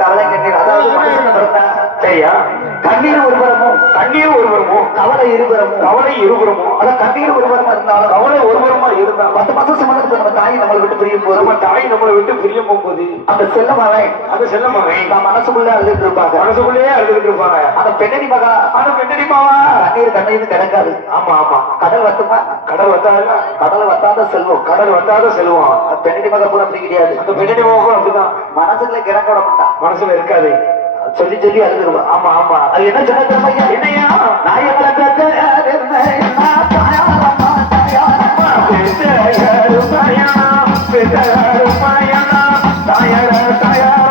கவலை கண்ணீர் அதாவது மனுஷன் பிறந்தா சரியா கண்ணீர் ஒருபுறமும் கவலை இருபுறமும் அதான் கண்ணீர் ஒருபுறமா இருந்தாலும் கவலை ஒருபுறமா இருந்தா 10 மாசம் சம்பந்தப்பட்ட நம்ம தாய் நம்மளை விட்டு பிரியும் போது நம்ம தாய் நம்மளை விட்டு பிரியும் போகும்போது அந்த செல்லமகன் நான் மனசுக்குள்ள அழுதுட்டு இருப்பாங்க மனசுக்குள்ளேயே அழுதுகிட்டு இருப்பாங்க அந்த பெண்ணடி மகா அந்த பெண்ணடி மாவா கண்ணீர் கண்ணீர் கிடக்காது ஆமா கடல் வத்துமா கடல் வத்தாத கடல் வத்தாத செல்வம் அந்த பெண்ணடி மகா கூட அப்படி கிடையாது அந்த பெண்ணடி மகன் அப்படிதான் மனசுக்குள்ள கிடக்க விட மாட்டான் மனசுல இருக்காது சொல்லி அழுதுருவான் ஆமா அது என்ன சொன்ன என்னையா தாயாரம்மா